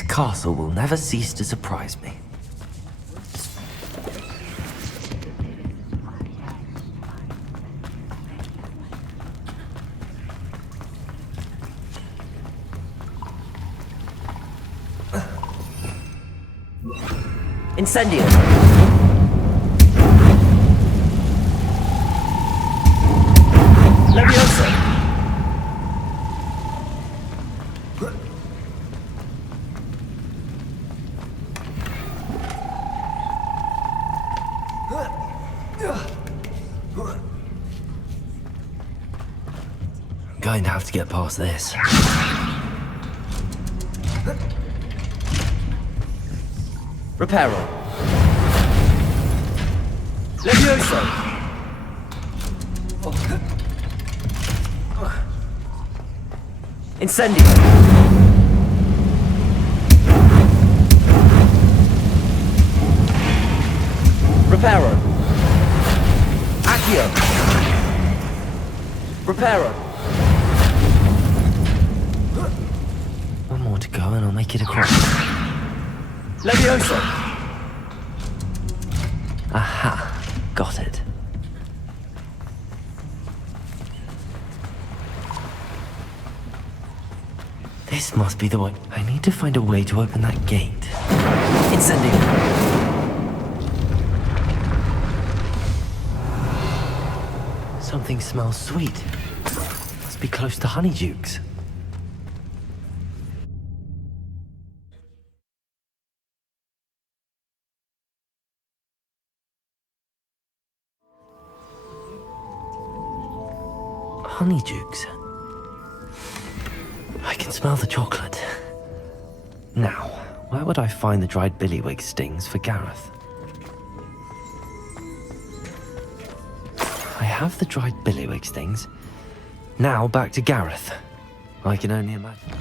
This castle will never cease to surprise me. Incendio! Leviosa! I'm going to have to get past this. Reparo. Levioso. Incendio. Reparo. Accio. Reparo. One more to go and I'll make it across. Levioso! Aha, got it. This must be the way. I need to find a way to open that gate. Incendio! Something smells sweet. Must be close to Honeydukes. Honeydukes. I can smell the chocolate. Now, where would I find the dried billywig stings for Gareth? I have the dried billywig stings. Now back to Gareth. I can only imagine.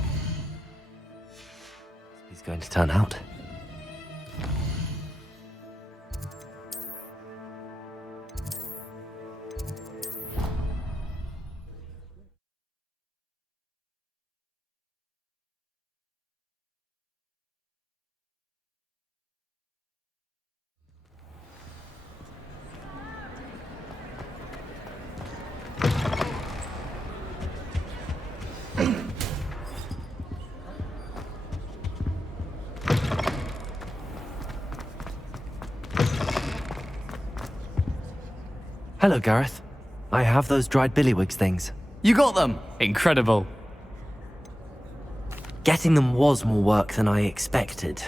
He's going to turn out. Hello, Gareth. I have those dried billywig things. You got them! Incredible. Getting them was more work than I expected.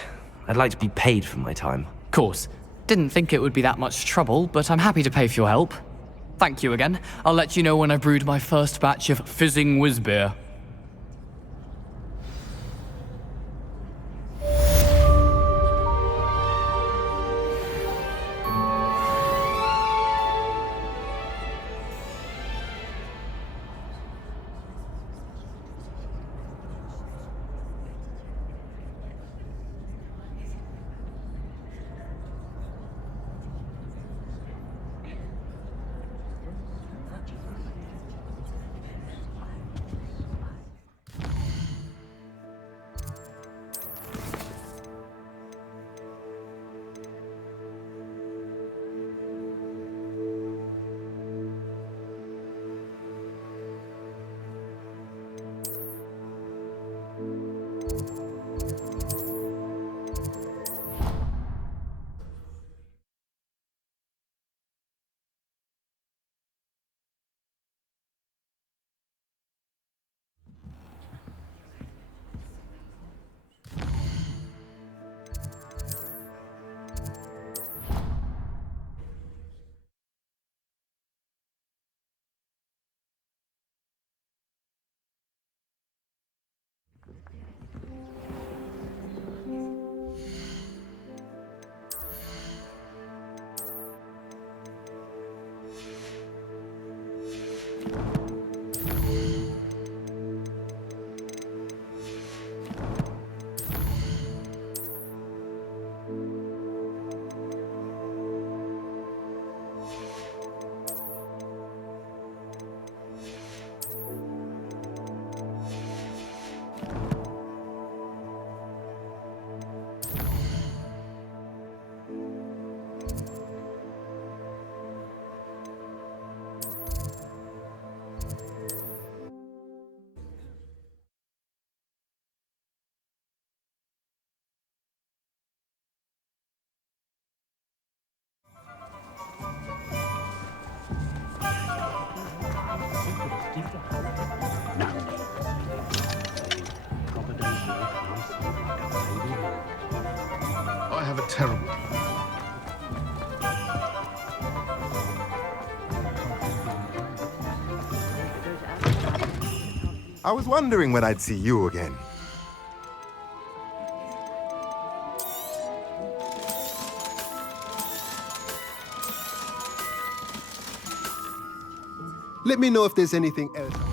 I'd like to be paid for my time. Course. Didn't think it would be that much trouble, but I'm happy to pay for your help. Thank you again. I'll let you know when I've brewed my first batch of fizzing whiz beer. I have a terrible... I was wondering when I'd see you again. Let me know if there's anything else.